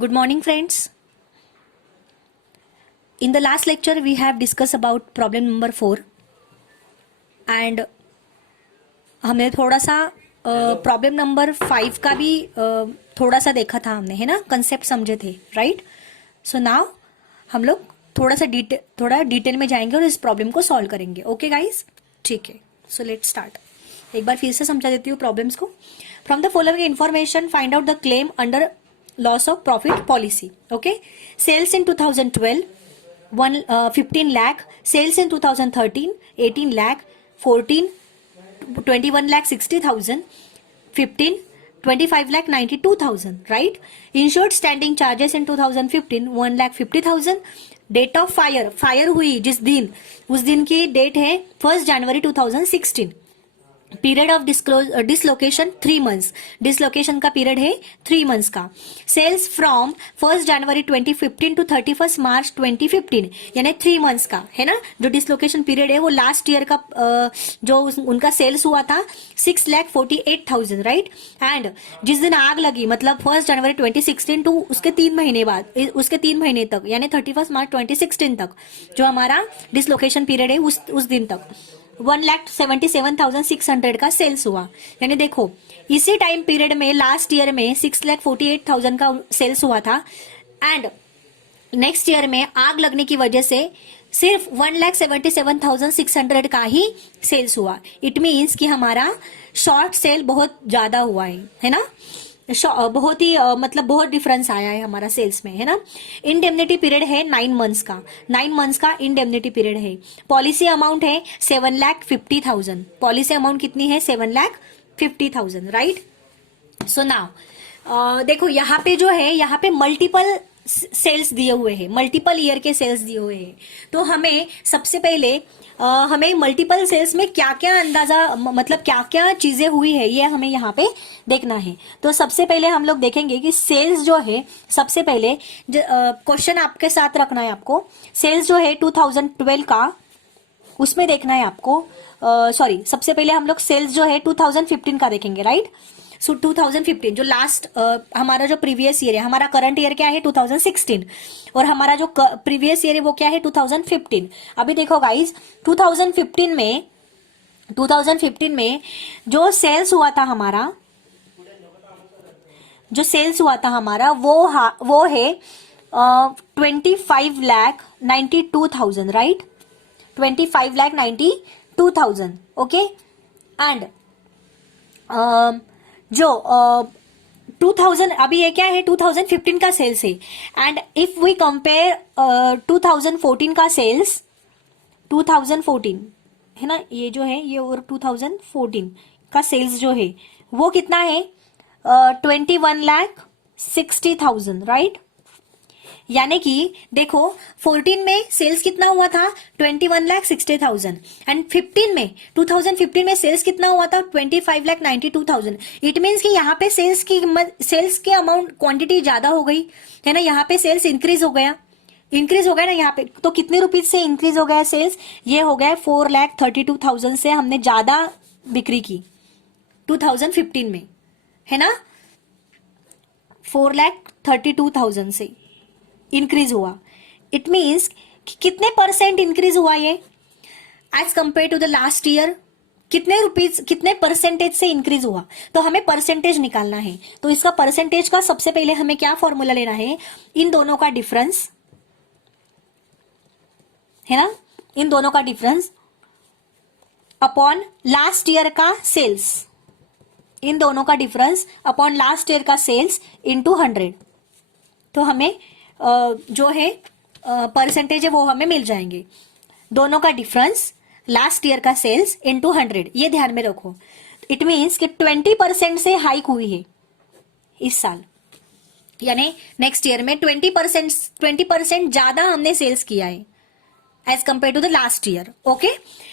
Good morning, friends. In the last lecture, we have discussed about problem number 4 and हमने थोड़ा सा problem number 5 का भी थोड़ा सा देखा था हमने, है ना, कंसेप्ट समझे थे, राइट. सो नाउ हम लोग थोड़ा डिटेल में जाएंगे और इस प्रॉब्लम को सॉल्व करेंगे. ओके गाइस, ठीक है. So let start. एक बार फिर से समझा देती हूँ प्रॉब्लम्स को. From the following information find out the claim under loss of profit policy. Okay. Sales in 2012 15 lakh, sales in 2013 18 lakh, 14 21 lakh 60,000, 15 25 lakh 92,000, right. Insured standing charges in 2015 1 lakh 50,000. Date of fire हुई जिस दिन, उस दिन की date है 1 January 2016. Period of dislocation 3 months. Dislocation का period है 3 months का. Sales from 1 January 2015 to 31 March 2015, यानी 3 मंथ्स का, है ना. जो डिसलोकेशन पीरियड है वो लास्ट ईयर का जो उनका सेल्स हुआ था 6,48,000, राइट. एंड जिस दिन आग लगी मतलब 1 जनवरी 2016 टू उसके 3 महीने बाद, उसके 3 महीने तक, यानी 31 मार्च 2016 तक जो हमारा डिसलोकेशन पीरियड है उस दिन तक 1,77,600 का सेल्स हुआ. यानी देखो इसी टाइम पीरियड में लास्ट ईयर में 6,48,000 का सेल्स हुआ था एंड नेक्स्ट ईयर में आग लगने की वजह से सिर्फ 1,77,600 का ही सेल्स हुआ. इट मीन्स कि हमारा शॉर्ट सेल बहुत ज्यादा हुआ है ना. बहुत ही मतलब बहुत डिफरेंस आया है हमारा सेल्स में, है ना. इंडेमनिटी पीरियड है 9 मंथ्स का. 9 मंथ्स का इंडेमनिटी पीरियड है. पॉलिसी अमाउंट है 7,50,000. पॉलिसी अमाउंट कितनी है 7,50,000, राइट. सो नाउ देखो यहाँ पे जो है, यहाँ पे मल्टीपल सेल्स दिए हुए हैं, मल्टीपल ईयर के सेल्स दिए हुए हैं. तो हमें सबसे पहले हमें मल्टीपल सेल्स में क्या क्या अंदाजा, मतलब क्या क्या चीजें हुई है ये हमें यहाँ पे देखना है. तो सबसे पहले हम लोग देखेंगे कि सेल्स जो है, सबसे पहले क्वेश्चन आपके साथ रखना है आपको. सेल्स जो है 2012 का, उसमें देखना है आपको. सॉरी, सबसे पहले हम लोग सेल्स जो है 2015 का देखेंगे, राइट. सो 2015 जो लास्ट हमारा जो प्रीवियस ईयर है, हमारा करंट ईयर क्या है 2016 और हमारा जो प्रीवियस ईयर है वो क्या है 2015. अभी देखो गाइज 2015 में जो सेल्स हुआ था हमारा, वो है 25,92,000, राइट. 25,92,000, ओके. एंड जो 2000 अभी ये क्या है 2015 का सेल्स है. एंड इफ वी कंपेयर 2014 का सेल्स, 2014 है ना, ये जो है ये, और 2014 का सेल्स जो है वो कितना है 21,60,000, राइट. यानी कि देखो 14 में सेल्स कितना हुआ था 21,60,000 एंड 2015 में सेल्स कितना हुआ था 25,92,000. इट मीन्स कि यहाँ पे सेल्स के अमाउंट क्वांटिटी ज्यादा हो गई है ना. यहाँ पे सेल्स इंक्रीज हो गया ना यहाँ पे. तो कितने रुपीज से इंक्रीज हो गया सेल्स, ये हो गया 4,32,000 से हमने ज्यादा बिक्री की 2015 में, है ना. 4,32,000 से इंक्रीज हुआ. इट मीन्स कितने परसेंट इंक्रीज हुआ ये as compare to the last year, कितने परसेंटेज से इंक्रीज हुआ. तो हमें परसेंटेज निकालना है. तो इसका परसेंटेज का सबसे पहले हमें क्या फॉर्मूला लेना है, इन दोनों का डिफरेंस, है ना, इन दोनों का डिफरेंस अपॉन लास्ट ईयर का सेल्स, इन दोनों का डिफरेंस अपॉन लास्ट ईयर का सेल्स इनटू 100. तो हमें जो है परसेंटेज है वो हमें मिल जाएंगे. दोनों का डिफरेंस लास्ट ईयर का सेल्स इनटू 100, ये ध्यान में रखो. इट मीन्स कि 20% से हाइक हुई है इस साल, यानी नेक्स्ट ईयर में 20% ज्यादा हमने सेल्स किया है as compare to the last year. Okay,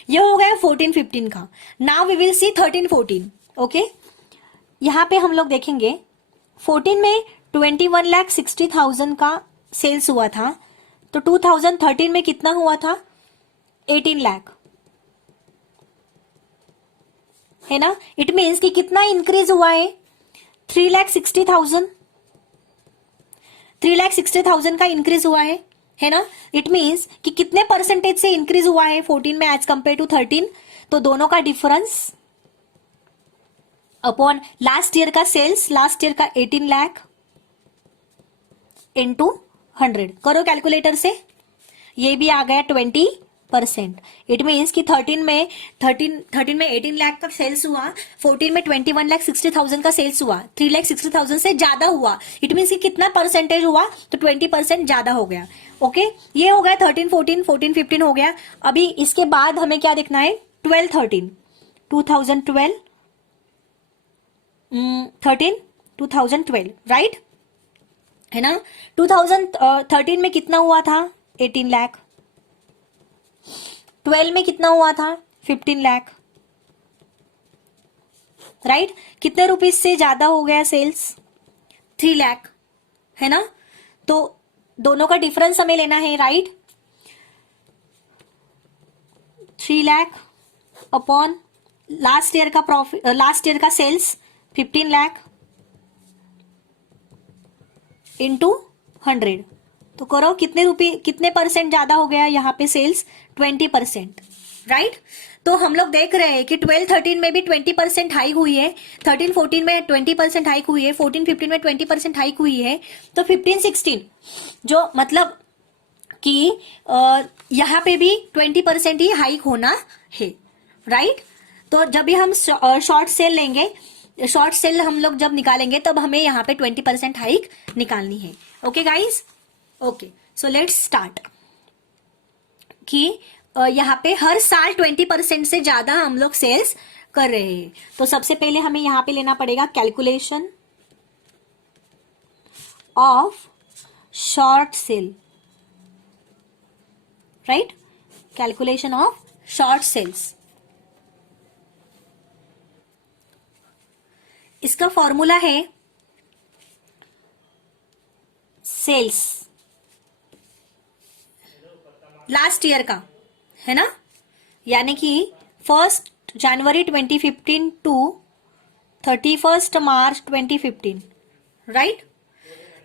ये हो गया 14-15 का. Now we will see 13-14. Okay, यहां पे हम लोग देखेंगे 14 में 21,60,000 का सेल्स हुआ था. तो 2013 में कितना हुआ था 18 लाख, है ना. इट मीन्स कि कितना इंक्रीज हुआ है 3,60,000. 3,60,000 का इंक्रीज हुआ है ना. इट मीन्स कि कितने परसेंटेज से इंक्रीज हुआ है 14 में एज कंपेयर टू 13. तो दोनों का डिफरेंस अपॉन लास्ट ईयर का सेल्स, लास्ट ईयर का 18 लाख इंटू 100. करो कैलकुलेटर से. ये भी आ गया 20%. इट मीन्स कि 13 में 18 लाख का सेल्स हुआ, 14 में 21,60,000 का सेल्स हुआ, 3,60,000 से ज्यादा हुआ. इट मीन्स कि कितना परसेंटेज हुआ, तो 20% ज्यादा हो गया. ओके, ये हो गया 13, 14, 14, 15 हो गया. अभी इसके बाद हमें क्या देखना है, 12, 13, 2012, 13, 2012, राइट है ना. 2013 में कितना हुआ था, 18 लाख. 12 में कितना हुआ था, 15 लाख, राइट. कितने रुपीज से ज्यादा हो गया सेल्स, 3 लाख, है ना. तो दोनों का डिफरेंस हमें लेना है, right. 3 lakh upon last year का प्रॉफिट, लास्ट ईयर का सेल्स 15 लाख इंटू 100. तो करो कितने रुपये, कितने परसेंट ज्यादा हो गया यहाँ पे सेल्स, 20%, राइट. तो हम लोग देख रहे हैं कि 12, 13 में भी 20% हाइक हुई है, 13, 14 में 20% हाइक हुई है, 14, 15 में 20% हाइक हुई है. तो 15, 16 जो मतलब कि यहाँ पे भी 20% ही हाइक होना है, राइट. तो जब भी हम शॉर्ट सेल लेंगे, शॉर्ट सेल हम लोग जब निकालेंगे तब हमें यहाँ पे 20% हाइक निकालनी है. Okay guys, okay. So let's start कि यहाँ पे हर साल 20% से ज्यादा हम लोग सेल्स कर रहे हैं. तो सबसे पहले हमें यहाँ पे लेना पड़ेगा calculation of short sale, right. Calculation of short sales. इसका फॉर्मूला है सेल्स लास्ट ईयर का, है ना. यानी कि 1 January 2015 to 31 March 2015, right.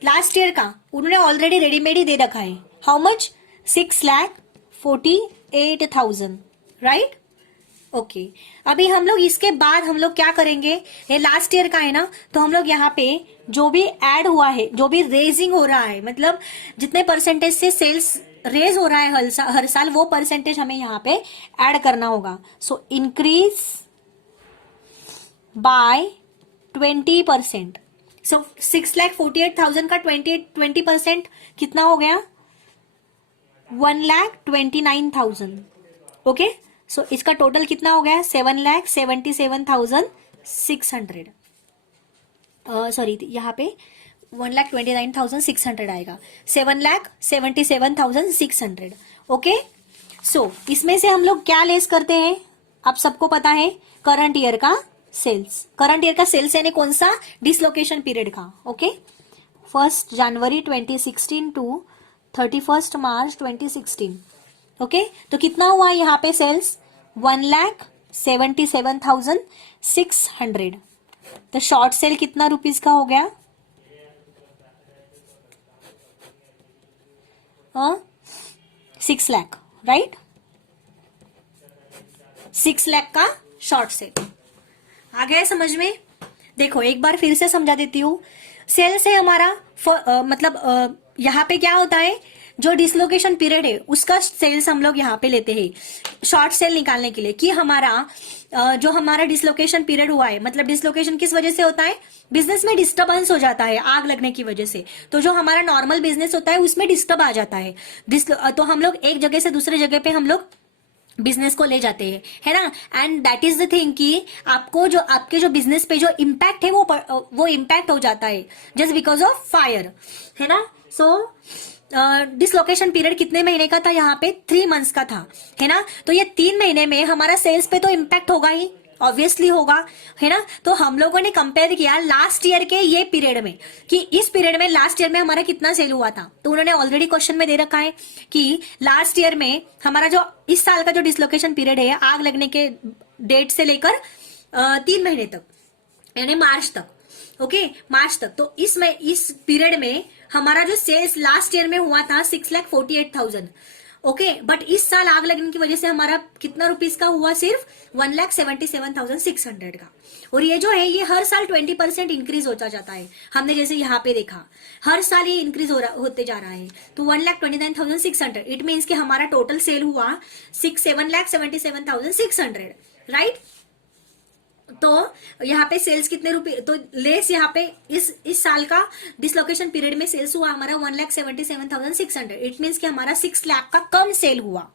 Last year का उन्होंने ऑलरेडी रेडीमेड ही दे रखा है. How much, 6,48,000, right. ओके. अभी हम लोग इसके बाद हम लोग क्या करेंगे, ये लास्ट ईयर का है ना, तो हम लोग यहाँ पे जो भी ऐड हुआ है, जो भी रेजिंग हो रहा है, मतलब जितने परसेंटेज से सेल्स रेज हो रहा है हर साल, वो परसेंटेज हमें यहाँ पे ऐड करना होगा. So increase by 20%. सो 6,48,000 का 20% कितना हो गया, 1,29,000. ओके. सो इसका टोटल कितना हो गया, 7,77,600. सॉरी, यहाँ पे 1,29,600 आएगा, 7,77,600. ओके. सो इसमें से हम लोग क्या लेस करते हैं, आप सबको पता है, करंट ईयर का सेल्स. करंट ईयर का सेल्स यानी कौन सा, डिसलोकेशन पीरियड का. Okay. 1 January 2016 to 31 March 2016. Okay. तो कितना हुआ यहाँ पे सेल्स, 1,77,600. तो शॉर्ट सेल कितना रुपीज का हो गया, 6 लाख, राइट. 6 लाख का शॉर्ट सेल आ गया समझ में. देखो एक बार फिर से समझा देती हूँ. सेल से हमारा मतलब यहाँ पे क्या होता है, जो डिसलोकेशन पीरियड है उसका सेल्स हम लोग यहाँ पे लेते हैं शॉर्ट सेल निकालने के लिए, कि हमारा जो हमारा डिसलोकेशन पीरियड हुआ है, मतलब डिसलोकेशन किस वजह से होता है, बिजनेस में डिस्टर्बेंस हो जाता है आग लगने की वजह से. तो जो हमारा नॉर्मल बिजनेस होता है उसमें डिस्टर्ब आ जाता है. तो हम लोग एक जगह से दूसरे जगह पे हम लोग बिजनेस को ले जाते हैं, है ना. And that is the thing कि आपको जो आपके जो बिजनेस पे जो इम्पैक्ट है वो इम्पैक्ट हो जाता है जस्ट बिकॉज ऑफ फायर, है ना. सो डिसलोकेशन पीरियड कितने महीने का था, यहाँ पे 3 मंथ्स का था, है ना. तो ये 3 महीने में हमारा सेल्स पे तो इम्पैक्ट होगा ही, ऑब्वियसली होगा, है ना. तो हम लोगों ने कंपेयर किया लास्ट ईयर के ये पीरियड में, कि इस पीरियड में लास्ट ईयर में हमारा कितना सेल हुआ था. तो उन्होंने ऑलरेडी क्वेश्चन में दे रखा है कि लास्ट ईयर में हमारा जो इस साल का जो डिसलोकेशन पीरियड है, आग लगने के डेट से लेकर 3 महीने तक, यानी मार्च तक. ओके, मार्च तक. तो इस पीरियड में हमारा जो सेल्स लास्ट ईयर में हुआ था 6,48,000, ओके, बट इस साल आग लगने की वजह से हमारा कितना रुपीस का हुआ, सिर्फ 1,77,600 का। और ये जो है ये हर साल 20% इंक्रीज होता जाता है। हमने जैसे यहाँ पे देखा हर साल ये इंक्रीज होते जा रहा है। तो 1,29,600, इट मीन्स कि हमारा टोटल सेल हुआ 7,77,600, राइट। तो यहाँ पे सेल्स कितने रुपए, तो लेस यहाँ पे इस साल का डिसलोकेशन पीरियड में सेल्स हुआ हमारा 1,77,600, इट मीन्स कि हमारा 6 लाख का कम सेल हुआ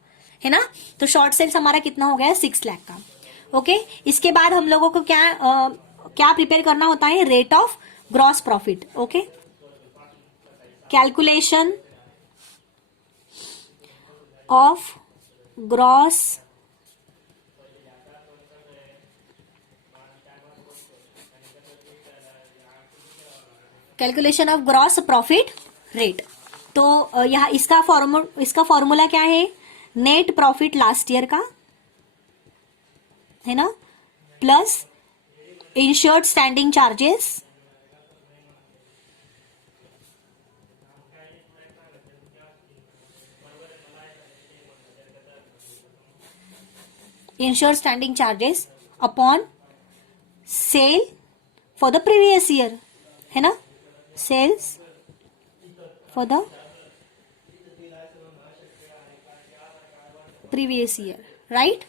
है ना। तो शॉर्ट सेल्स हमारा कितना हो गया, 6 लाख का। ओके, इसके बाद हम लोगों को क्या प्रिपेयर करना होता है, rate of gross profit. Okay, calculation of gross calculation of gross profit rate. तो यहाँ इसका फॉर्मूला क्या है, नेट प्रॉफिट लास्ट ईयर का है ना, plus insured standing charges upon sale for the previous year, है ना, sales for the previous year, right.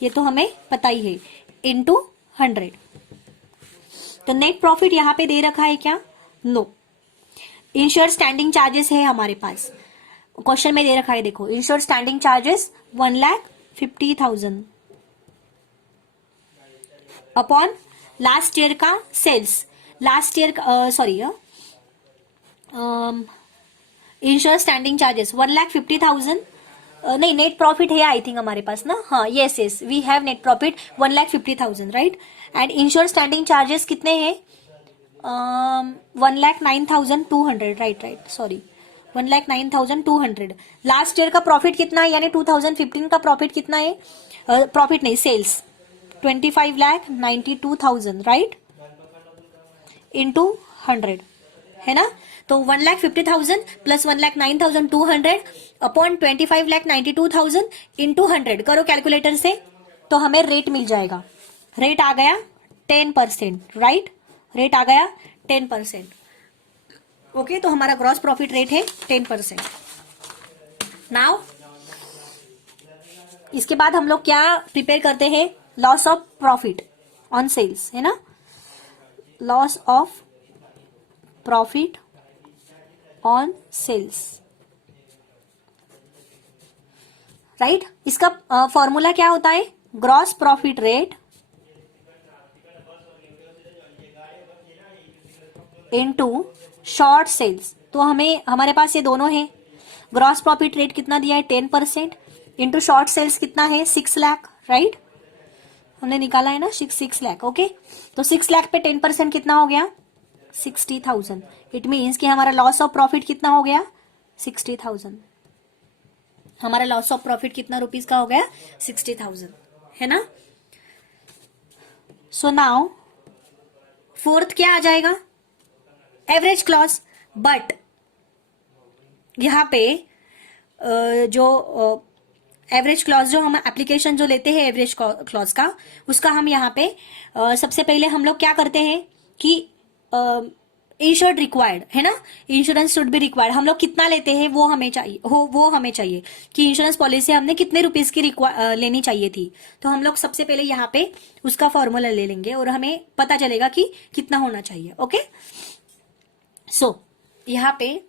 ये तो हमें पता ही है, इनटू 100। तो नेट प्रॉफिट यहां पे दे रखा है क्या, नो। इंश्योर स्टैंडिंग चार्जेस है हमारे पास, क्वेश्चन में दे रखा है, देखो insure standing charges 1,50,000 upon last year का sales, last year sorry insure standing charges 1,50,000, नहीं नेट प्रॉफिट है आई थिंक हमारे पास ना, हाँ yes yes we have net profit 1,50,000, right. And insure standing charges कितने हैं, 1,09,200, राइट सॉरी 1,09,200। लास्ट ईयर का प्रॉफिट कितना है, यानी 2015 का प्रॉफिट कितना है, प्रॉफिट नहीं सेल्स 25,92,000, राइट, इंटू 100, है ना। तो 1,50,000 प्लस 1,09,200 अपॉन 25,92,000 इंटू 100 करो कैलकुलेटर से, तो हमें रेट मिल जाएगा। रेट आ गया 10%, राइट, रेट आ गया 10%। ओके, तो हमारा ग्रॉस प्रॉफिट रेट है 10%। नाउ इसके बाद हम लोग क्या प्रिपेयर करते हैं, loss of profit on sales, है ना, loss of profit on sales, right. इसका फॉर्मूला क्या होता है, gross profit rate into short sales. तो हमारे पास ये दोनों है, ग्रॉस प्रॉफिट रेट कितना दिया है 10%, इंटू शॉर्ट सेल्स कितना है 6 लाख, राइट, हमने निकाला है ना 6 लाख। ओके, तो 6 लाख पे 10% कितना हो गया 60,000, इट मीन्स कि हमारा लॉस ऑफ प्रॉफिट कितना हो गया 60,000, हमारा लॉस ऑफ प्रॉफिट कितना रुपीस का हो गया 60,000, है ना। सो नाउ फोर्थ क्या आ जाएगा, एवरेज क्लॉज। बट यहां पे जो एवरेज क्लॉज जो हम एप्लीकेशन जो लेते हैं एवरेज क्लॉज का, उसका हम यहाँ पे सबसे पहले हम लोग क्या करते हैं कि इंश्योर्ड रिक्वायर्ड, है ना, इंश्योरेंस शुड बी रिक्वायर्ड, हम लोग कितना लेते हैं वो हमें चाहिए कि इंश्योरेंस पॉलिसी हमने कितने रुपीस की लेनी चाहिए थी। तो हम लोग सबसे पहले यहाँ पे उसका फॉर्मूला ले लेंगे और हमें पता चलेगा कि कितना होना चाहिए। ओके, सो यहाँ पे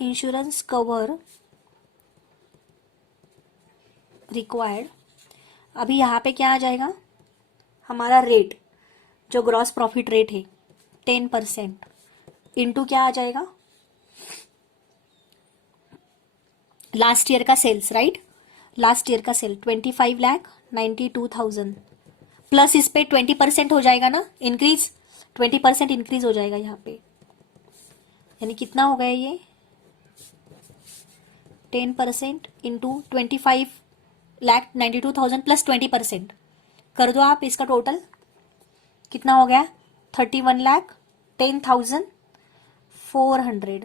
इंश्योरेंस कवर रिक्वायर्ड, अभी यहाँ पे क्या आ जाएगा, हमारा रेट जो ग्रॉस प्रॉफिट रेट है 10% इंटू क्या आ जाएगा, लास्ट ईयर का सेल्स, राइट, लास्ट ईयर का सेल 25,92,000 प्लस इस पे 20% हो जाएगा ना इंक्रीज, 20% इंक्रीज हो जाएगा यहाँ पे, यानी कितना हो गया ये 10% इंटू 25,92,000 प्लस 20%, कर दो आप इसका टोटल, कितना हो गया? 31,10,400।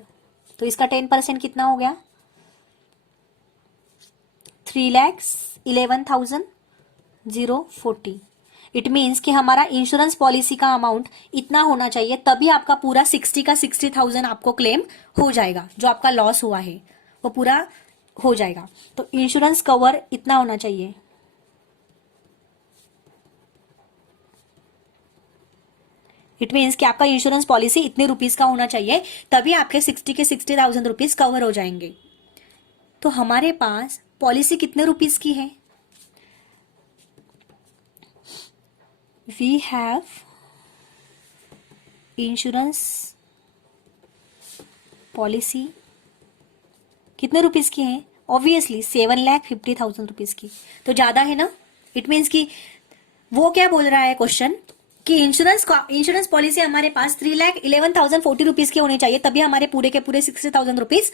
तो इसका 10% कितना हो गया? 3,11,040। इट मीन्स कि हमारा इंश्योरेंस पॉलिसी का अमाउंट इतना होना चाहिए, तभी आपका पूरा 60,000 आपको क्लेम हो जाएगा। जो आपका लॉस हुआ है वो पूरा हो जाएगा। तो इंश्योरेंस कवर इतना होना चाहिए। इट मीन्स कि आपका इंश्योरेंस पॉलिसी इतने रुपीज का होना चाहिए, तभी आपके 60,000 रुपीज कवर हो जाएंगे। तो हमारे पास पॉलिसी कितने रुपीज की है? वी हैव इंश्योरेंस पॉलिसी कितने रुपीज की है? ऑब्वियसली 7,50,000 रुपीज की। तो ज्यादा है ना। इट मीन्स कि वो क्या बोल रहा है क्वेश्चन कि इंश्योरेंस पॉलिसी हमारे पास 3,11,040 रुपीज की होनी चाहिए, तभी हमारे पूरे के पूरे 60,000 रुपीज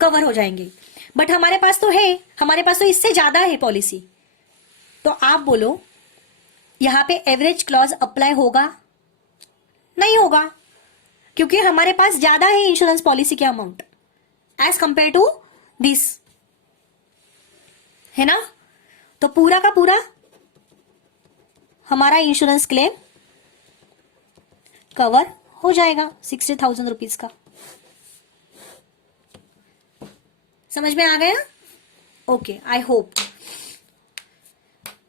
कवर हो जाएंगे। बट हमारे पास तो है, हमारे पास तो इससे ज्यादा है पॉलिसी। तो आप बोलो यहां पे एवरेज क्लॉज अप्लाई होगा? नहीं होगा, क्योंकि हमारे पास ज्यादा है इंश्योरेंस पॉलिसी के amount as compare to this, है ना। तो पूरा का पूरा हमारा इंश्योरेंस क्लेम कवर हो जाएगा 60,000 रुपीज का। समझ में आ गया? Okay, I hope.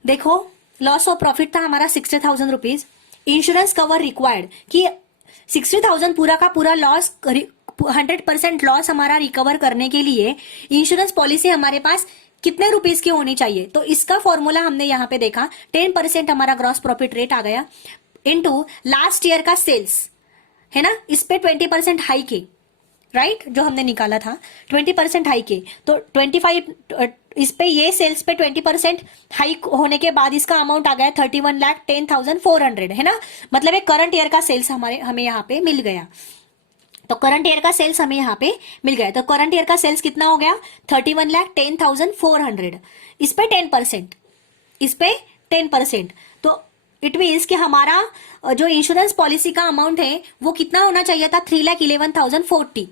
देखो, लॉस ऑफ प्रॉफिट था हमारा 60,000 रुपीज। इंश्योरेंस कवर रिक्वायर्ड कि 60,000 पूरा का पूरा लॉस, 100% लॉस हमारा रिकवर करने के लिए इंश्योरेंस पॉलिसी हमारे पास कितने रुपीज की होनी चाहिए? तो इसका फॉर्मूला हमने यहां पे देखा, 10% हमारा ग्रॉस प्रॉफिट रेट आ गया इनटू लास्ट ईयर का सेल्स, है ना। इस पे 20% हाई के, राइट, जो हमने निकाला था 20% हाई के। तो 25 इस पे ये सेल्स पे 20% हाई होने के बाद इसका अमाउंट आ गया 31,10,400, है ना। मतलब एक करंट ईयर का सेल्स हमें यहाँ पे मिल गया। तो करंट ईयर का सेल्स हमें यहाँ पे मिल गया। तो करंट ईयर का सेल्स कितना हो गया? 31,10,400। इस पे 10%, इस पे 10%। तो इट मीन्स कि हमारा जो इंश्योरेंस पॉलिसी का अमाउंट है वो कितना होना चाहिए था? 3,11,040।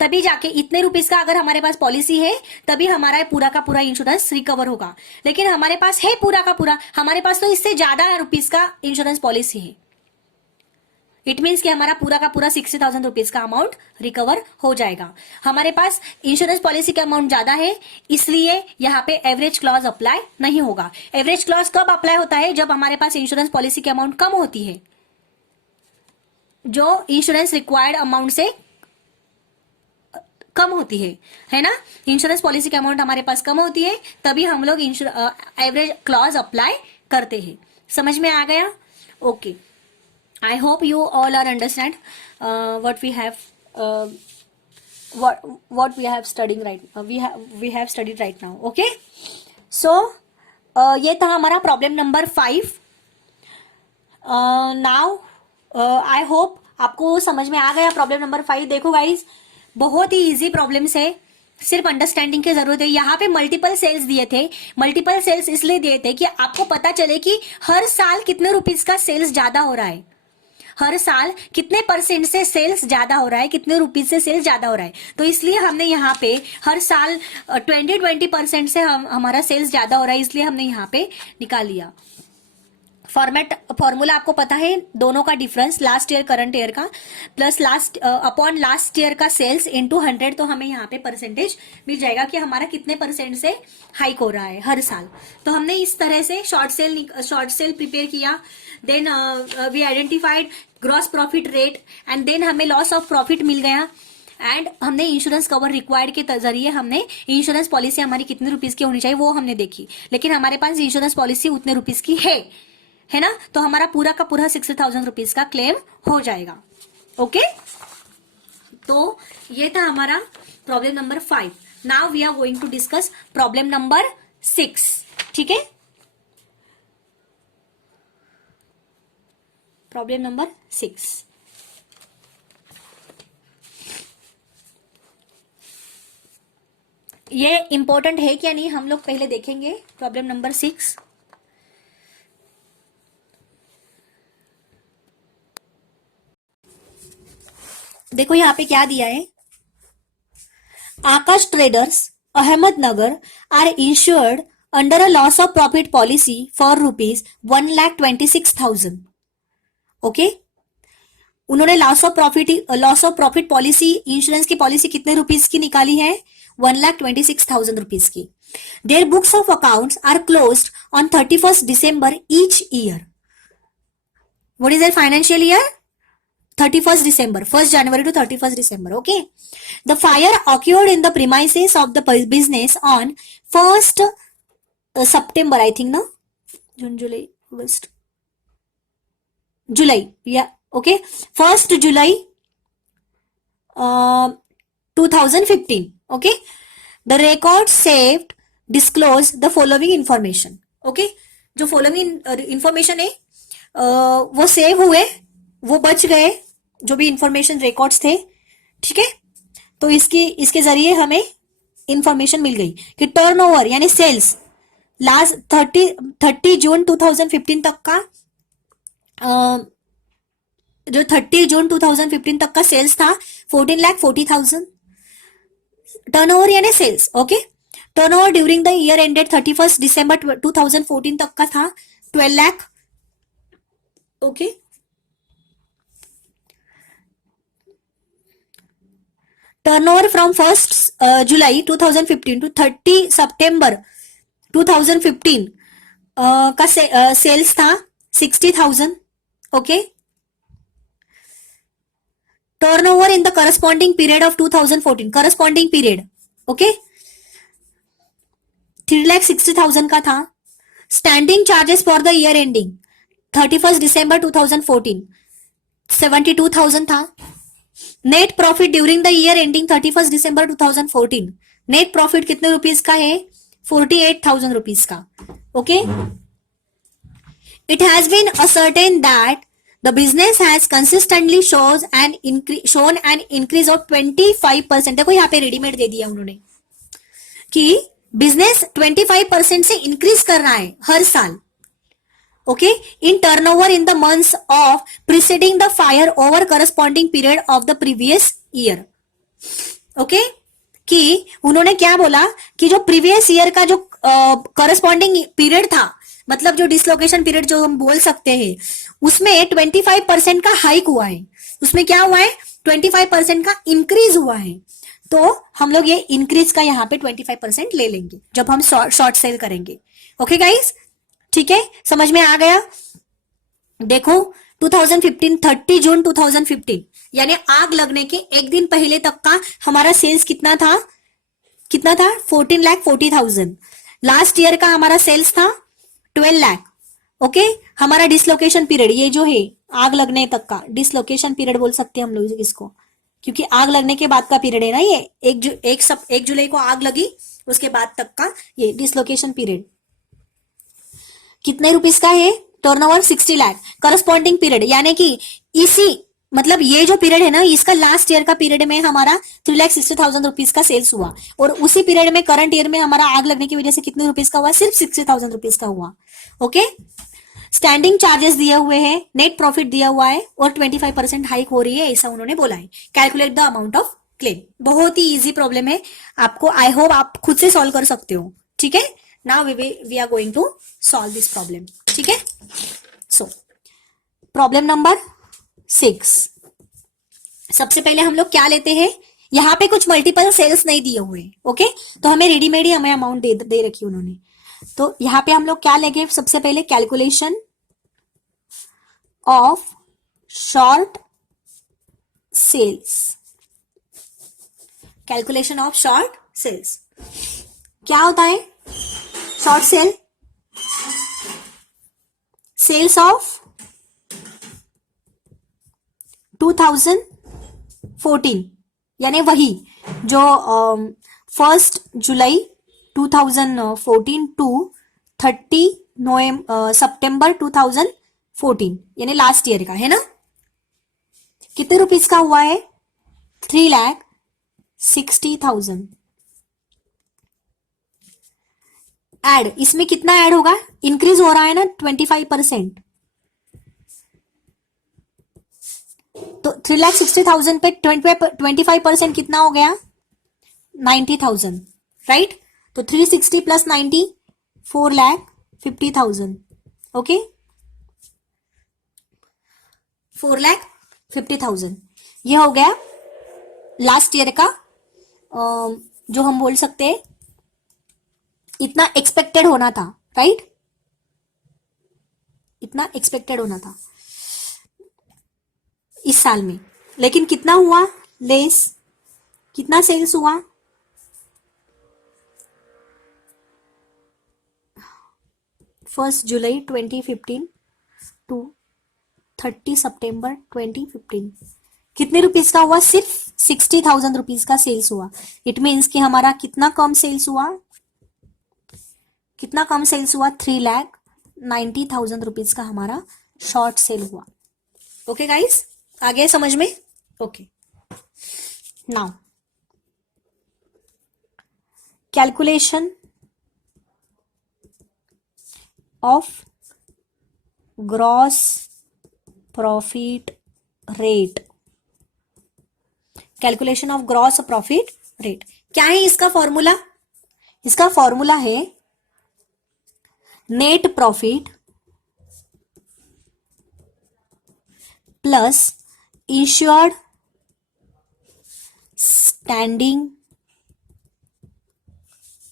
तभी जाके इतने रुपीस का अगर हमारे पास पॉलिसी है, तभी हमारा पूरा का पूरा इंश्योरेंस रिकवर होगा। लेकिन हमारे पास है पूरा का पूरा, हमारे पास तो इससे ज्यादा रुपीस का इंश्योरेंस पॉलिसी है। इट मीन्स कि हमारा पूरा का पूरा 60,000 रुपीज का अमाउंट रिकवर हो जाएगा। हमारे पास इंश्योरेंस पॉलिसी का अमाउंट ज्यादा है, इसलिए यहाँ पे एवरेज क्लॉज अप्लाई नहीं होगा। एवरेज क्लॉज कब अप्लाई होता है? जब हमारे पास इंश्योरेंस पॉलिसी की अमाउंट कम होती है, जो इंश्योरेंस रिक्वायर्ड अमाउंट से कम होती है ना। इंश्योरेंस पॉलिसी की अमाउंट हमारे पास कम होती है, तभी हम लोग एवरेज क्लॉज अप्लाई करते हैं। समझ में आ गया? Okay, I hope you all are understand what we have what we have studying right we have studied right now. Okay, so ये था हमारा problem number 5। Now I hope आपको समझ में आ गया प्रॉब्लम नंबर 5। देखो गाइज, बहुत ही इजी प्रॉब्लम्स है, सिर्फ अंडरस्टैंडिंग की जरूरत है। यहाँ पे मल्टीपल सेल्स दिए थे। मल्टीपल सेल्स इसलिए दिए थे कि आपको पता चले कि हर साल कितने रुपीज का सेल्स ज्यादा हो रहा है, हर साल कितने परसेंट से सेल्स ज्यादा हो रहा है, कितने रुपीज से सेल्स ज्यादा हो रहा है। तो इसलिए हमने यहाँ पे हर साल 20% से हमारा सेल्स ज्यादा हो रहा है, इसलिए हमने यहाँ पे निकाल लिया। फॉर्मूला आपको पता है, दोनों का difference last year current year का प्लस अपॉन लास्ट ईयर का सेल्स इनटू 100, तो हमें यहाँ पे परसेंटेज मिल जाएगा कि हमारा कितने परसेंट से हाइक हो रहा है हर साल। तो हमने इस तरह से शॉर्ट सेल प्रिपेयर किया। Then we identified gross profit rate and then हमें लॉस ऑफ प्रॉफिट मिल गया। एंड हमने इंश्योरेंस कवर रिक्वायर्ड के जरिए हमने इंश्योरेंस पॉलिसी हमारी कितने रुपीज की होनी चाहिए वो हमने देखी। लेकिन हमारे पास इंश्योरेंस पॉलिसी उतने रुपीज की है ना। तो हमारा पूरा का पूरा 60,000 रुपीज का क्लेम हो जाएगा। ओके, तो ये था हमारा problem number 5। Now we are going to discuss problem number 6। ठीक है, प्रॉब्लम नंबर 6। ये इंपॉर्टेंट है क्या नहीं, हम लोग पहले देखेंगे। प्रॉब्लम नंबर 6, देखो यहाँ पे क्या दिया है, Akash traders Ahmednagar are insured under a loss of profit policy for ₹1,26,000। Okay, उन्होंने loss of profit policy, insurance की पॉलिसी कितने रुपीज की निकाली है? ₹1,26,000 की। Their books of accounts are closed on 31st December each year. What is their financial year? 31st December, 1st January to 31st December. Okay. The fire occurred in the premises of the business on 1st September, I think, no? June, July, August. July, yeah. Okay. 1st July 2015. Okay. The record saved disclose the following information. Okay. जो following information है वो save हुए, वो बच गए, जो भी information records थे, ठीक है। तो इसके जरिए हमें इंफॉर्मेशन मिल गई कि टर्नओवर यानी सेल्स लास्ट 30 जून 2015 तक का जो 30 जून 2015 तक का सेल्स था 14,40,000। टर्नओवर यानी sales. Okay, turnover during the year ended 31st December 2014 तक का था 12 lakh. Okay, turnover from 1st July 2015 to 30 September 2015 का सेल्स था 60,000। Okay, turnover in the corresponding period of 2014, corresponding period, okay, 3,60,000 का था। Standing charges for the year ending 31st December 2014 72,000 था। Net profit during the year ending 31st December 2014, net profit कितने rupees का है? 48,000 rupees का। Okay, it has been ascertain that the business has consistently shown an increase of 25%। देखो यहाँ पे readymade दे दिया उन्होंने कि बिजनेस 25% से इंक्रीज कर रहा है हर साल। Okay, in turnover in the months of preceding the fire over corresponding period of the previous year. Okay, कि उन्होंने क्या बोला कि जो प्रीवियस ईयर का जो करस्पॉन्डिंग पीरियड था, मतलब जो डिसलोकेशन पीरियड जो हम बोल सकते हैं, उसमें 25% का हाइक हुआ है। उसमें क्या हुआ है? 25% का इंक्रीज हुआ है। तो हम लोग ये इंक्रीज का यहाँ पे 25% ले लेंगे जब हम शॉर्ट सेल करेंगे। ओके गाइस, ठीक है, समझ में आ गया? देखो 2015 30 जून 2015 यानी आग लगने के एक दिन पहले तक का हमारा सेल्स कितना था? 14,40,000। लास्ट ईयर का हमारा सेल्स था 12 लाख। ओके, हमारा डिसलोकेशन पीरियड ये जो है आग लगने तक का डिसलोकेशन पीरियड बोल सकते हैं हम लोग इसको, क्योंकि आग लगने के बाद का पीरियड है ना ये। 1 जुलाई को आग लगी, उसके बाद तक का ये डिसलोकेशन पीरियड कितने रुपीस का है? टर्नओवर 60 लाख। करस्पॉन्डिंग पीरियड यानी कि इसी मतलब ये जो पीरियड है ना, इसका लास्ट ईयर का पीरियड में हमारा 3,60,000 रुपीज का सेल्स हुआ, और उसी पीरियड में करंट ईयर में हमारा आग लगने की वजह से कितने रुपीज का हुआ? सिर्फ 60,000 रुपीज का हुआ। ओके, स्टैंडिंग चार्जेस दिए हुए हैं, नेट प्रॉफिट दिया हुआ है, और 25% हाइक हो रही है, ऐसा उन्होंने बोला है। Calculate the amount of claim. बहुत ही इजी प्रॉब्लम है, आपको आई होप आप खुद से सॉल्व कर सकते हो। ठीक है, now we are going to solve this problem. ठीक है, सो प्रॉब्लम नंबर 6। सबसे पहले हम लोग क्या लेते हैं, यहाँ पे कुछ मल्टीपल सेल्स नहीं दिए हुए। ओके, तो हमें रेडीमेड ही हमें अमाउंट दे रखी उन्होंने। तो यहाँ पे हम लोग क्या लेंगे? सबसे पहले calculation of short sales. Calculation of short sales क्या होता है? शॉर्ट सेल, सेल्स ऑफ 2014 यानी वही जो 1 जुलाई 2014 टू 30 सितंबर 2014 यानी लास्ट ईयर का है ना। कितने रुपीस का हुआ है? 3,60,000। ऐड, इसमें कितना ऐड होगा? इंक्रीज हो रहा है ना 25%, तो 3,60,000 पे 25% कितना हो गया? 90,000, राइट? तो 360 प्लस 90, 4,50,000. ओके, 4,50,000 ये हो गया लास्ट ईयर का, जो हम बोल सकते हैं इतना एक्सपेक्टेड होना था, राइट? इतना एक्सपेक्टेड होना था इस साल में, लेकिन कितना हुआ लेस? कितना सेल्स हुआ? 1 जुलाई 2015 टू 30 सितंबर 2015 कितने रुपीस का हुआ? सिर्फ 60,000 रुपीज का सेल्स हुआ. इट मीन्स कि हमारा कितना कम सेल्स हुआ? कितना कम सेल्स हुआ? 3,90,000 रुपीज का हमारा शॉर्ट सेल हुआ. ओके गाइस, आ गया समझ में? Okay, now calculation of gross profit rate. Calculation of gross profit rate क्या है इसका फॉर्मूला? इसका फॉर्मूला है net profit plus insured standing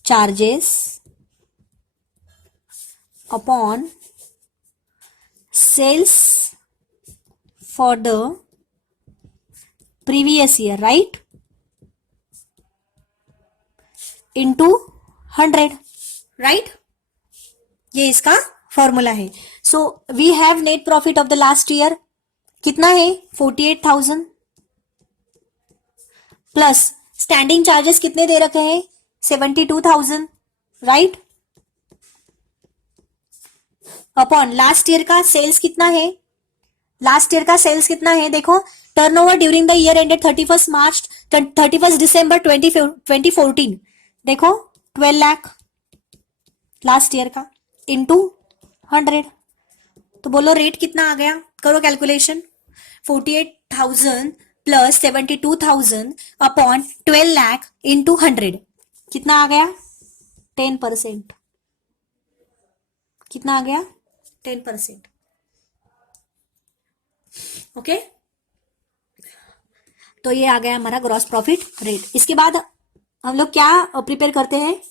charges upon sales for the previous year, right? Into 100, right? ये इसका फॉर्मूला है. So we have net profit of the last year कितना है? 48,000 प्लस स्टैंडिंग चार्जेस कितने दे रखे हैं? 72,000, राइट? अपॉन लास्ट ईयर का sales कितना है? लास्ट ईयर का सेल्स कितना है? देखो, turnover during the year ended 31 दिसंबर 2014, देखो 12 लाख लास्ट ईयर का इंटू 100. तो बोलो रेट कितना आ गया? करो calculation. 48,000 plus 72,000 upon 12 lakh into 100 कितना आ गया? 10%. कितना आ गया? 10%. ओके, तो ये आ गया हमारा ग्रॉस प्रॉफिट रेट. इसके बाद हम लोग क्या प्रिपेयर करते हैं?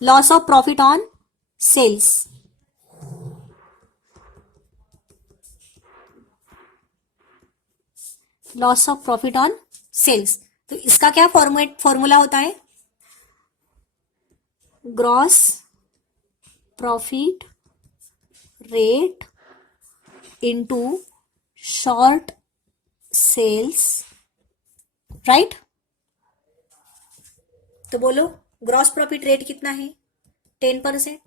Loss of profit on sales. Loss of profit on sales. तो इसका क्या फॉर्मूला होता है? Gross profit rate into short sales, right? तो बोलो ग्रॉस प्रॉफिट रेट कितना है? 10%.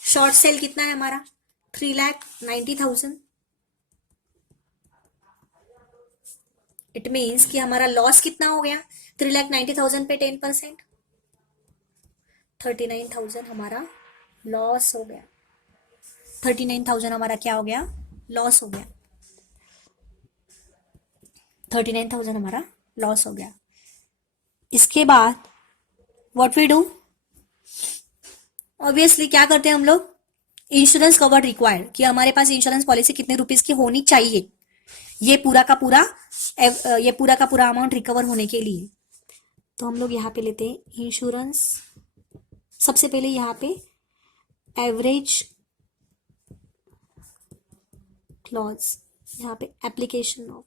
शॉर्ट सेल कितना है हमारा? 3,90,000. इट मीन्स कि हमारा लॉस कितना हो गया? 3,90,000 पे 10%, 39,000 हमारा लॉस हो गया. 39,000 हमारा क्या हो गया? लॉस हो गया. 39,000 हमारा लॉस हो गया. इसके बाद व्हाट वी डू? ऑब्वियसली क्या करते हैं हम लोग? इंश्योरेंस कवर रिक्वायर्ड, कि हमारे पास इंश्योरेंस पॉलिसी कितने रुपीस की होनी चाहिए ये पूरा का पूरा अमाउंट रिकवर होने के लिए. तो हम लोग यहाँ पे लेते हैं इंश्योरेंस. सबसे पहले यहाँ पे एवरेज क्लॉज, यहाँ पे application of,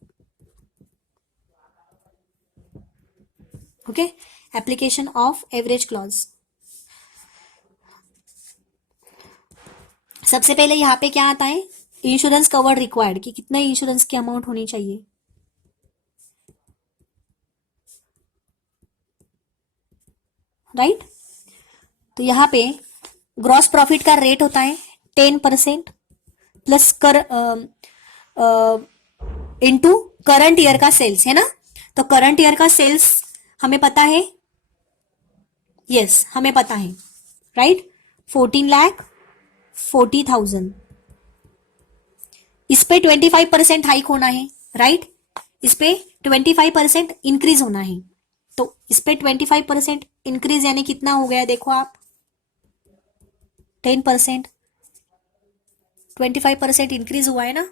okay, application of average clause. सबसे पहले यहाँ पे क्या आता है? इंश्योरेंस कवर रिक्वायर्ड, कि कितने इंश्योरेंस की अमाउंट होनी चाहिए. राइट? तो यहाँ पे ग्रॉस प्रॉफिट का रेट होता है 10% प्लस इनटू करंट ईयर का सेल्स, है ना? तो करंट ईयर का सेल्स हमें पता है, यस हमें पता है, राइट? 14,40,000. इस पे 25% हाइक होना है, राइट? इस पे 25% इंक्रीज होना है, तो इस पे 25% इंक्रीज यानी कितना हो गया देखो आप, 10%, 25% इंक्रीज हुआ है ना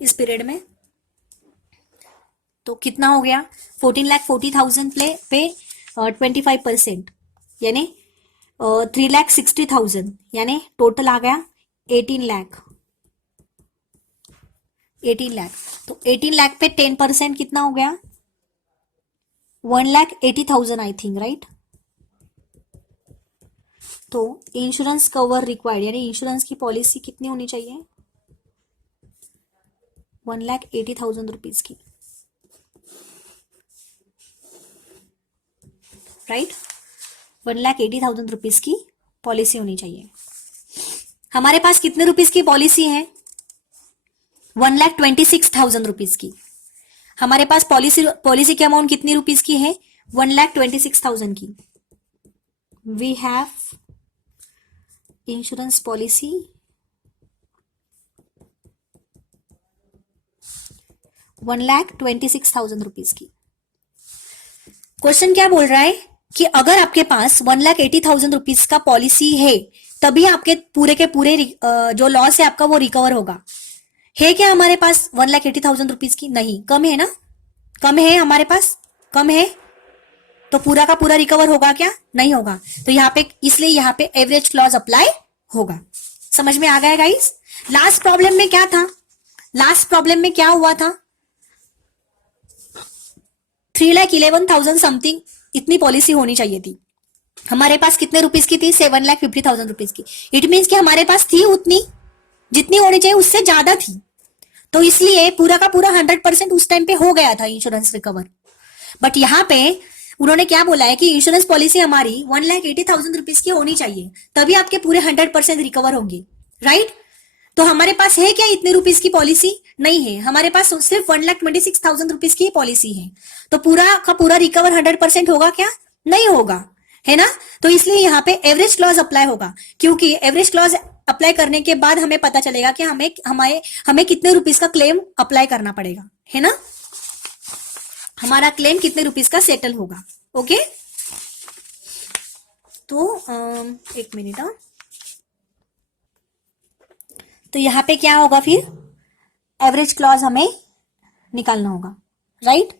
इस पीरियड में, तो कितना हो गया 14,40,000 पे 25% यानी 3,60,000 यानी टोटल आ गया 18 लाख। 18 लाख, तो 18 लाख पे 10% कितना हो गया 1,80,000 आई थिंक, राइट। तो इंश्योरेंस कवर रिक्वायर्ड यानी इंश्योरेंस की पॉलिसी कितनी होनी चाहिए 1,80,000 रुपीज की, राइट। 1,80,000 रुपीज की पॉलिसी होनी चाहिए। हमारे पास कितने रुपीज की पॉलिसी है 1,26,000 रुपीज की। हमारे पास पॉलिसी की अमाउंट कितनी रुपीज की है 1,26,000 की। We have insurance policy 1,26,000 rupees की। क्वेश्चन क्या बोल रहा है कि अगर आपके पास 1,80,000 रुपीज का पॉलिसी है तभी आपके पूरे के पूरे जो लॉस है आपका वो रिकवर होगा। है क्या हमारे पास 1,80,000 रुपीज की? नहीं, कम है ना, कम है हमारे पास, कम है, तो पूरा का पूरा रिकवर होगा क्या? नहीं होगा। तो यहाँ पे इसलिए यहाँ पे एवरेज क्लॉज अप्लाई होगा। समझ में आ गया गाइस? लास्ट प्रॉब्लम में क्या था, लास्ट प्रॉब्लम में क्या हुआ था 3,11,000 समथिंग इतनी पॉलिसी होनी चाहिए थी। हमारे पास कितने रुपीज की थी 7,50,000 रुपीज की। इट मीन्स कि हमारे पास थी उतनी जितनी होनी चाहिए उससे ज्यादा थी, तो इसलिए पूरा का पूरा 100% उस टाइम पे हो गया था इंश्योरेंस रिकवर। बट यहाँ पे उन्होंने क्या बोला है कि इंश्योरेंस पॉलिसी हमारी 1,80,000 रुपीज की होनी चाहिए तभी आपके पूरे 100% रिकवर होंगे, राइट। तो हमारे पास है क्या इतने रुपीज की पॉलिसी? नहीं है, हमारे पास सिर्फ 1,26,000 रुपीज की पॉलिसी है। तो पूरा का पूरा रिकवर 100% होगा क्या? नहीं होगा, है ना। तो इसलिए यहाँ पे एवरेज क्लॉज अप्लाई होगा, क्योंकि एवरेज क्लॉज अप्लाई करने के बाद हमें पता चलेगा कि हमें कितने रुपीज का क्लेम अप्लाई करना पड़ेगा, है ना। हमारा क्लेम कितने रुपीज का सेटल होगा। ओके, तो एक मिनट। तो यहाँ पे क्या होगा फिर एवरेज क्लॉज हमें निकालना होगा, राइट।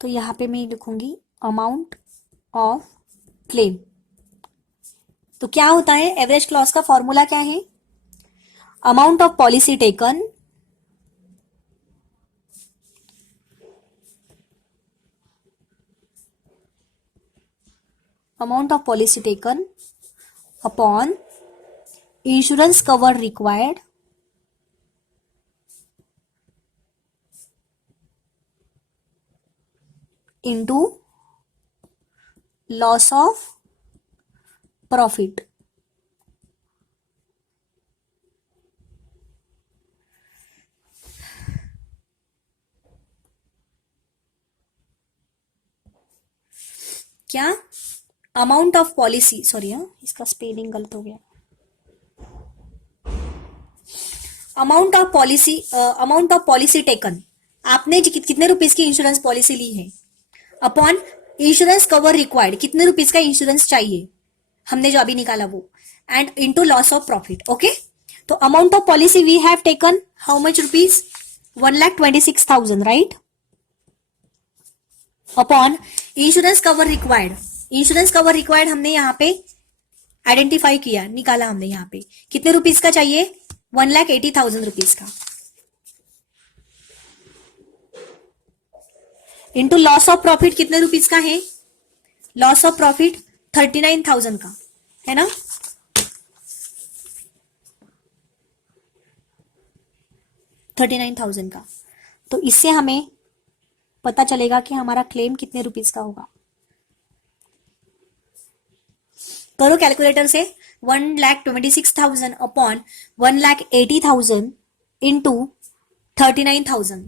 तो यहाँ पे मैं लिखूंगी अमाउंट ऑफ क्लेम। तो क्या होता है एवरेज क्लॉज का फॉर्मूला क्या है, amount of policy taken upon insurance cover required into loss of profit. क्या अमाउंट ऑफ पॉलिसी, सॉरी इसका स्पेलिंग गलत हो गया, अमाउंट ऑफ पॉलिसी टेकन, आपने कितने रुपीज की इंश्योरेंस पॉलिसी ली है, अपॉन इंश्योरेंस कवर रिक्वायर्ड, कितने रुपीज का इंश्योरेंस चाहिए हमने जो अभी निकाला वो, and into loss of profit. Okay, तो amount of policy we have taken how much rupees 1,26,000, right, upon insurance cover required. Insurance cover required हमने यहाँ पे आइडेंटिफाई किया, निकाला हमने यहाँ पे कितने रुपीज का चाहिए 1,80,000 रुपीज का, इंटू लॉस ऑफ प्रॉफिट कितने रुपीज का है, लॉस ऑफ प्रॉफिट 39,000 का है ना। $39,000 का, तो इससे हमें पता चलेगा कि हमारा क्लेम कितने रुपीज का होगा। करो कैलकुलेटर से, 1,26,000 अपॉन 1,80,000 इंटू 39,000,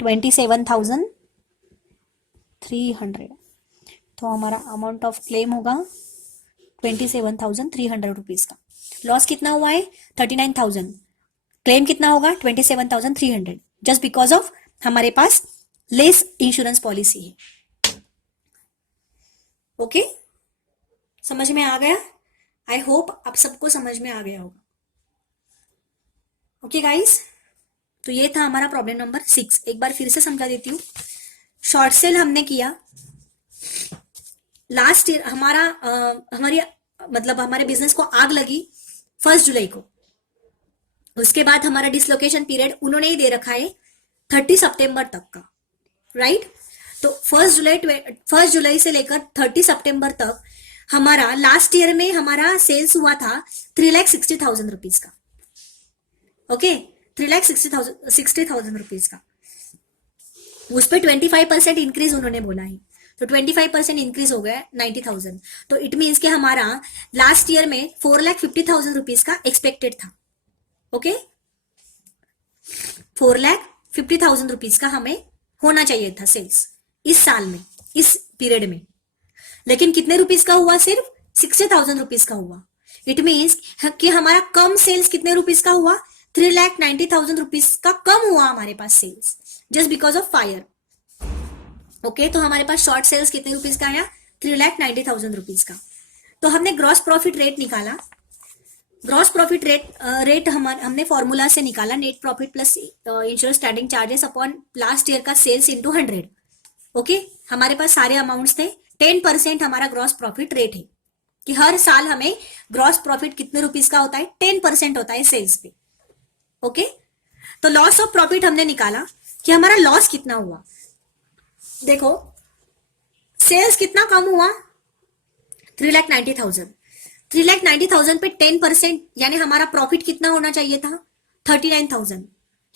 27,300। तो हमारा अमाउंट ऑफ क्लेम होगा 27,300 रुपीज का। लॉस कितना हुआ है 39,000, क्लेम कितना होगा 27,300 जस्ट बिकॉज ऑफ हमारे पास लेस इंश्योरेंस पॉलिसी है। ओके समझ में आ गया? आई होप आप सबको समझ में आ गया होगा। ओके गाइस, तो ये था हमारा प्रॉब्लम नंबर 6। एक बार फिर से समझा देती हूँ। शॉर्ट सेल हमने किया लास्ट ईयर, हमारी मतलब हमारे बिजनेस को आग लगी 1 जुलाई को। उसके बाद हमारा डिसलोकेशन पीरियड उन्होंने ही दे रखा है 30 सितंबर तक का, राइट? तो 1 जुलाई से लेकर 30 सितंबर तक हमारा लास्ट ईयर में हमारा सेल्स हुआ था 3,60,000 रुपीज का। ओके 3,60,000 रुपीज का। उस पर 25% इंक्रीज उन्होंने बोला है, तो 25% इंक्रीज हो गया 90,000। तो इट मीन्स कि हमारा लास्ट ईयर में 4,50,000 रुपीज का एक्सपेक्टेड था। ओके 4,50,000 रुपीज का हमें होना चाहिए था सेल्स इस साल में, इस पीरियड में। लेकिन कितने रुपीज का हुआ? सिर्फ 60,000 रुपीज का हुआ। इट मीन्स कि हमारा कम सेल्स कितने रुपीज का हुआ? 3,90,000 रुपीज का कम हुआ हमारे पास sales, just because of fire. Okay तो हमारे पास शॉर्ट सेल्स कितने रुपीज का आया? 3,90,000 रुपीज का। तो हमने ग्रॉस प्रॉफिट रेट निकाला। ग्रॉस प्रॉफिट रेट हमने फॉर्मूला से निकाला, net profit plus insurance standing charges upon last year का सेल्स इंटू 100। ओके हमारे पास सारे अमाउंट्स थे। 10% हमारा ग्रॉस प्रॉफिट रेट है कि हर साल हमें ग्रॉस प्रॉफिट कितने रुपीज का होता है? 10% होता है सेल्स पे। ओके तो लॉस ऑफ प्रॉफिट हमने निकाला कि हमारा लॉस कितना हुआ। देखो सेल्स कितना कम हुआ? 3,90,000। 3,90,000 पे 10% यानी हमारा प्रॉफिट कितना होना चाहिए था? 39,000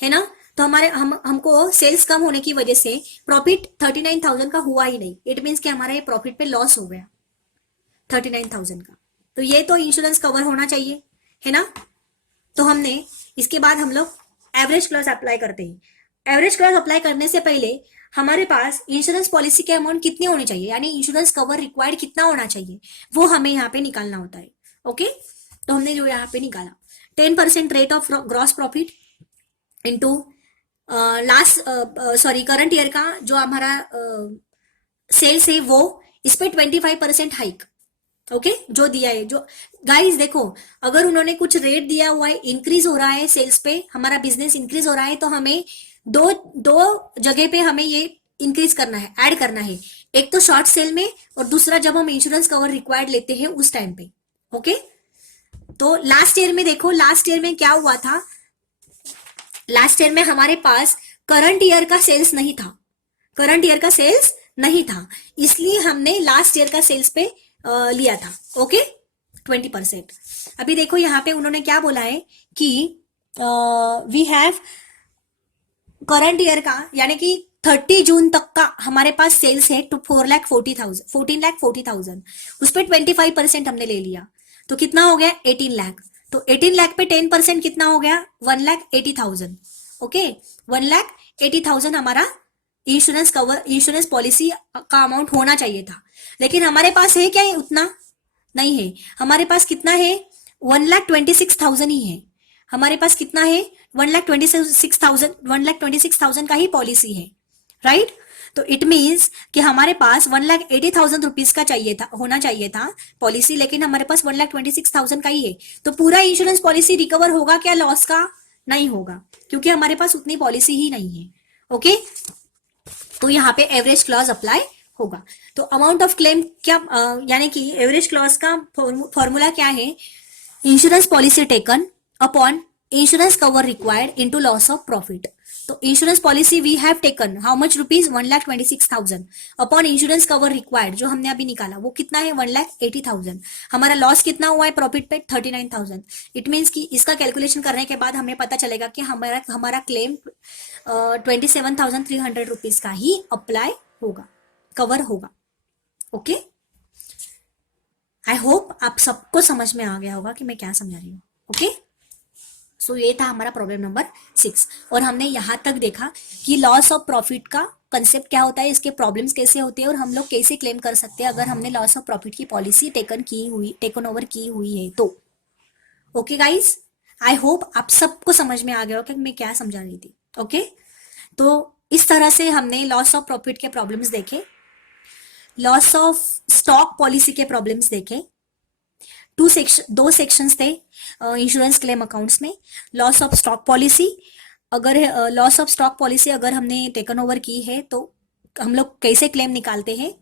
है ना? तो हमको सेल्स कम होने की वजह से प्रॉफिट 39,000 का हुआ ही नहीं। इट मीन्स कि हमारा ये प्रॉफिट पे लॉस हो गया 39,000 का। तो ये तो इंश्योरेंस कवर होना चाहिए, है ना? तो हमने इसके बाद हम लोग एवरेज क्लॉज अप्लाई करते हैं। एवरेज क्लॉज अप्लाई करने से पहले हमारे पास इंश्योरेंस पॉलिसी के अमाउंट कितने होने चाहिए, यानी इंश्योरेंस कवर रिक्वायर्ड कितना होना चाहिए, वो हमें यहाँ पे निकालना होता है। ओके तो हमने जो यहाँ पे निकाला 10% rate of gross profit into current year का जो हमारा सेल्स है वो, इस पे 25% हाइक। ओके जो दिया है, जो गाइस देखो अगर उन्होंने कुछ रेट दिया हुआ है, इंक्रीज हो रहा है सेल्स पे, हमारा बिजनेस इंक्रीज हो रहा है, तो हमें दो जगह पे हमें ये इंक्रीज करना है, ऐड करना है। एक तो शॉर्ट सेल में और दूसरा जब हम इंश्योरेंस कवर रिक्वायर्ड लेते हैं उस टाइम पे। ओके तो लास्ट ईयर में देखो, लास्ट ईयर में क्या हुआ था? लास्ट ईयर में हमारे पास करंट ईयर का सेल्स नहीं था, करंट ईयर का सेल्स नहीं था, इसलिए हमने लास्ट ईयर का सेल्स पे लिया था। ओके 20%। अभी देखो यहाँ पे उन्होंने क्या बोला है कि वी हैव करंट ईयर का यानी कि 30 जून तक का हमारे पास सेल्स है टू 14,40,000। उस पर 25% हमने ले लिया तो कितना हो गया? 18 लाख। तो 18 लाख पे 10% कितना हो गया? 1,80,000। ओके 1,80,000 हमारा इंश्योरेंस कवर, इंश्योरेंस पॉलिसी का अमाउंट होना चाहिए था। लेकिन हमारे पास है क्या? उतना नहीं है। हमारे पास कितना है? 1,26,000 ही है। हमारे पास कितना है? 1,26,000 का ही पॉलिसी है, राइट? तो इट मींस कि हमारे पास 1,80,000 रुपीज का चाहिए था, होना चाहिए था पॉलिसी, लेकिन हमारे पास 1,26,000 का ही है। तो पूरा इंश्योरेंस पॉलिसी रिकवर होगा क्या लॉस का? नहीं होगा, क्योंकि हमारे पास उतनी पॉलिसी ही नहीं है। ओके तो यहाँ पे एवरेज क्लॉज अप्लाई होगा। तो अमाउंट ऑफ क्लेम क्या, यानी कि एवरेज क्लॉज का फॉर्मूला क्या है? Insurance policy taken upon insurance cover required into loss of profit. तो insurance policy we have taken how much rupees? 1,26,000 upon insurance cover required जो हमने अभी निकाला वो कितना है? 1,80,000। हमारा लॉस कितना हुआ है प्रॉफिट पे? 39,000। इट मीन्स कि इसका कैलकुलेशन करने के बाद हमें पता चलेगा कि हमारा क्लेम 27,300 रुपीज का ही अप्लाई होगा, कवर होगा। ओके आई होप आप सबको समझ में आ गया होगा कि मैं क्या समझा रही हूँ। ओके सो ये था हमारा प्रॉब्लम नंबर 6। और हमने यहां तक देखा कि लॉस ऑफ प्रॉफिट का कंसेप्ट क्या होता है, इसके प्रॉब्लम्स कैसे होते हैं और हम लोग कैसे क्लेम कर सकते हैं अगर हमने लॉस ऑफ प्रॉफिट की पॉलिसी टेकन ओवर की हुई है तो। ओके गाइस आई होप आप सबको समझ में आ गया हो कि मैं क्या समझा रही थी। ओके, तो इस तरह से हमने लॉस ऑफ प्रॉफिट के प्रॉब्लम्स देखे, लॉस ऑफ स्टॉक पॉलिसी के प्रॉब्लम्स देखे। दो सेक्शंस थे इंश्योरेंस क्लेम अकाउंट्स में। लॉस ऑफ स्टॉक पॉलिसी, अगर लॉस ऑफ स्टॉक पॉलिसी अगर हमने टेकन ओवर की है तो हम लोग कैसे क्लेम निकालते हैं,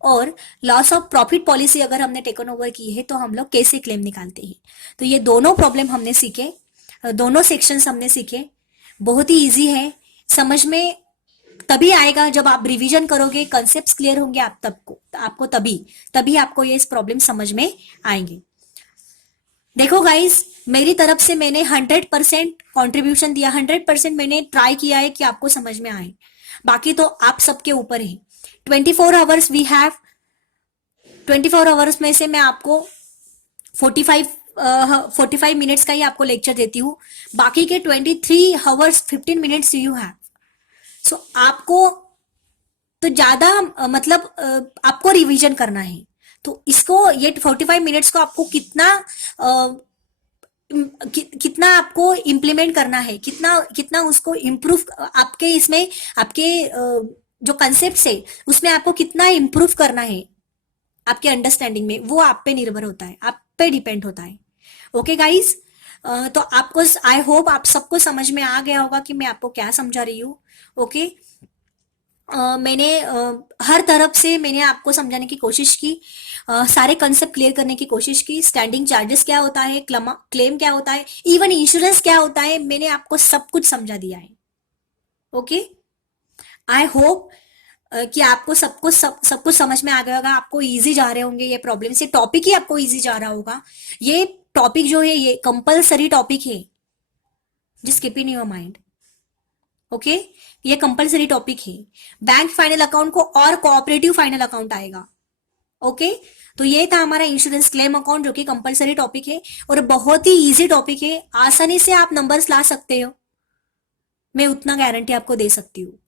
और लॉस ऑफ प्रॉफिट पॉलिसी अगर हमने टेकन ओवर की है तो हम लोग कैसे क्लेम निकालते हैं। तो ये दोनों प्रॉब्लम हमने सीखे, दोनों सेक्शंस हमने सीखे। बहुत ही इजी है, समझ में तभी आएगा जब आप रिवीजन करोगे, कंसेप्ट्स क्लियर होंगे आप आपको तभी तभी आपको ये इस प्रॉब्लम समझ में आएंगे। देखो गाइस, मेरी तरफ से मैंने 100% कॉन्ट्रीब्यूशन दिया, 100% मैंने ट्राई किया है कि आपको समझ में आए, बाकी तो आप सबके ऊपर है। 24 आवर्स वी हैव, 24 आवर्स में से मैं आपको 45 मिनट्स का ही आपको लेक्चर देती हूँ, बाकी के 23 आवर्स 15 मिनट्स यू हैव। सो आपको तो ज्यादा मतलब आपको रिवीजन करना है, तो इसको ये 45 मिनट्स को आपको कितना आपको इम्प्लीमेंट करना है, कितना कितना उसको इम्प्रूव आपके इसमें, आपके जो कंसेप्ट है उसमें आपको कितना इम्प्रूव करना है आपके अंडरस्टैंडिंग में, वो आप पे निर्भर होता है, आप पे डिपेंड होता है। ओके गाइज, तो आपको आई होप आप सबको समझ में आ गया होगा कि मैं आपको क्या समझा रही हूँ। ओके, मैंने हर तरफ से मैंने आपको समझाने की कोशिश की, सारे कंसेप्ट क्लियर करने की कोशिश की। स्टैंडिंग चार्जेस क्या होता है, क्लेम क्या होता है, इवन इंश्योरेंस क्या होता है, मैंने आपको सब कुछ समझा दिया है। ओके, आई होप कि आपको सब कुछ समझ में आ गया होगा, आपको इजी जा रहे होंगे ये प्रॉब्लम से, टॉपिक ही आपको इजी जा रहा होगा। ये टॉपिक जो है ये कंपलसरी टॉपिक है, just keep in your mind. Okay, ये कंपलसरी टॉपिक है। बैंक फाइनल अकाउंट को और कोऑपरेटिव फाइनल अकाउंट आएगा। ओके, तो ये था हमारा इंश्योरेंस क्लेम अकाउंट जो कि कंपलसरी टॉपिक है और बहुत ही इजी टॉपिक है, आसानी से आप नंबर्स ला सकते हो, मैं उतना गारंटी आपको दे सकती हूँ।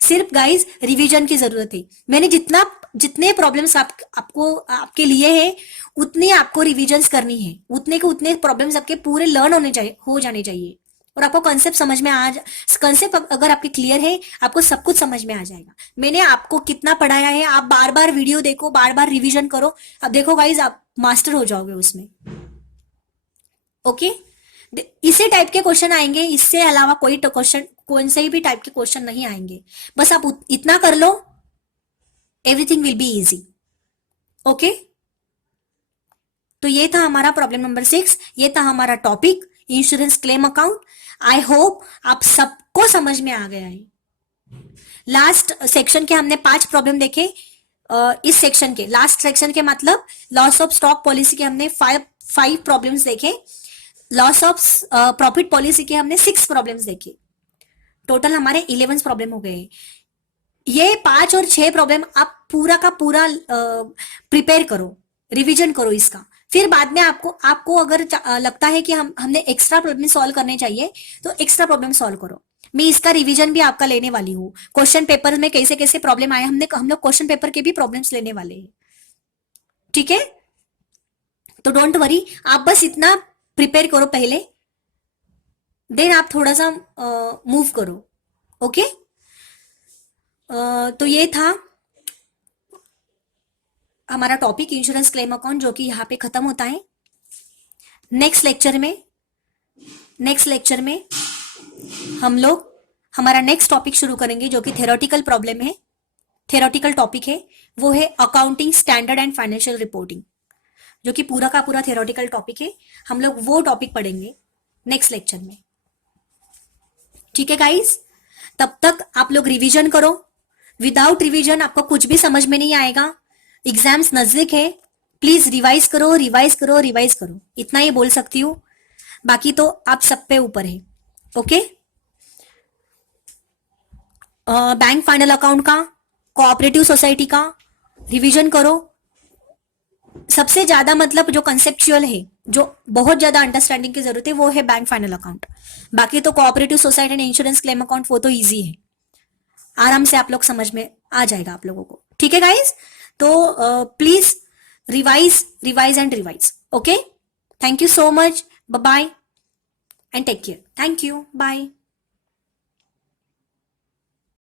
सिर्फ गाइस रिवीजन की जरूरत है। मैंने जितने प्रॉब्लम्स आपको आपके लिए है उतने आपको रिवीजन करनी है, उतने के उतने प्रॉब्लम्स आपके पूरे लर्न हो जाने चाहिए, और आपको कंसेप्ट समझ में कंसेप्ट अगर आपके क्लियर है आपको सब कुछ समझ में आ जाएगा। मैंने आपको कितना पढ़ाया है, आप बार बार वीडियो देखो, बार बार रिवीजन करो, अब देखो गाइज आप मास्टर हो जाओगे उसमें। ओके, इसी टाइप के क्वेश्चन आएंगे, इससे अलावा कोई क्वेश्चन, कौन से भी टाइप के क्वेश्चन नहीं आएंगे। बस आप इतना कर लो, everything will be easy. Okay, तो ये था हमारा प्रॉब्लम नंबर 6, ये था हमारा topic insurance claim account. I hope आप सबको समझ में आ गया है। लास्ट सेक्शन के हमने 5 प्रॉब्लम देखे, इस सेक्शन के लास्ट सेक्शन के मतलब लॉस ऑफ स्टॉक पॉलिसी के हमने 5 प्रॉब्लम्स देखे, लॉस ऑफ प्रॉफिट पॉलिसी के हमने 6 प्रॉब्लम्स देखे, टोटल हमारे 11 प्रॉब्लम हो गए। ये 5 और 6 प्रॉब्लम आप पूरा का पूरा प्रिपेयर करो, रिवीजन करो इसका, फिर बाद में आपको अगर लगता है कि हमने एक्स्ट्रा प्रॉब्लम सॉल्व करने चाहिए तो एक्स्ट्रा प्रॉब्लम सॉल्व करो। मैं इसका रिवीजन भी आपका लेने वाली हूँ, क्वेश्चन पेपर में कैसे कैसे प्रॉब्लम आए हम लोग क्वेश्चन पेपर के भी प्रॉब्लम्स लेने वाले हैं। ठीक है, तो डोंट वरी, आप बस इतना प्रिपेयर करो पहले, देन आप थोड़ा सा मूव करो। ओके, तो ये था हमारा टॉपिक इंश्योरेंस क्लेम अकाउंट, जो कि यहाँ पे खत्म होता है। नेक्स्ट लेक्चर में हम लोग हमारा नेक्स्ट टॉपिक शुरू करेंगे जो कि थ्योरेटिकल प्रॉब्लम है, थ्योरेटिकल टॉपिक है, वो है accounting standard and financial reporting, जो कि पूरा का पूरा थ्योरेटिकल टॉपिक है। हम लोग वो टॉपिक पढ़ेंगे नेक्स्ट लेक्चर में। ठीक है गाइस, तब तक आप लोग रिवीजन करो, विदाउट रिवीजन आपको कुछ भी समझ में नहीं आएगा। एग्जाम्स नजदीक है, प्लीज रिवाइज करो, रिवाइज करो, रिवाइज करो, इतना ही बोल सकती हूँ, बाकी तो आप सब पे ऊपर है। ओके, बैंक फाइनल अकाउंट का, कोऑपरेटिव सोसाइटी का रिवीजन करो। सबसे ज्यादा मतलब जो कंसेप्चुअल है, जो बहुत ज्यादा अंडरस्टैंडिंग की जरूरत है, वो है बैंक फाइनल अकाउंट। बाकी तो cooperative society and insurance claim account वो तो इजी है, आराम से आप लोग समझ में आ जाएगा आप लोगों को। ठीक है गाइज, तो please revise and revise. Okay, thank you so much, bye bye. And take care. Thank you. Bye.